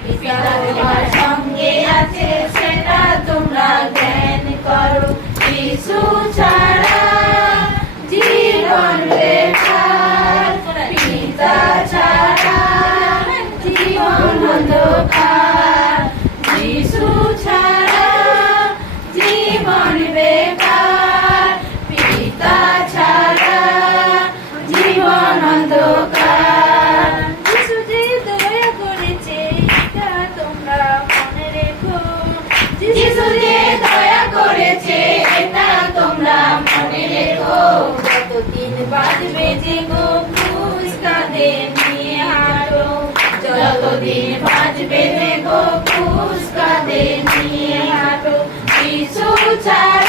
পিতা তোমার সঙ্গে আছে সেটা তোমরা জ্ঞান করো। যিশু ছাড়া জীবন বেকার, পিতা ছাড়া জীবন অন্ধকার। যিশু ছাড়া জীবন বেকার, পিতা ছাড়া জীবন অন্ধকার। যিশু যে দয়া করেছে এটা তোমরা মনে রেখো। যিশু যে দয়া করেছে এটা তোমরা মনে রেখো। যতদিন বাঁচবে যে গো ক্রুশ কাঁধে নিয়ে হাঁটো, যতদিন বাঁচবে যে গো ক্রুশ কাঁধে নিয়ে হাঁটো। যিশু ছাড়া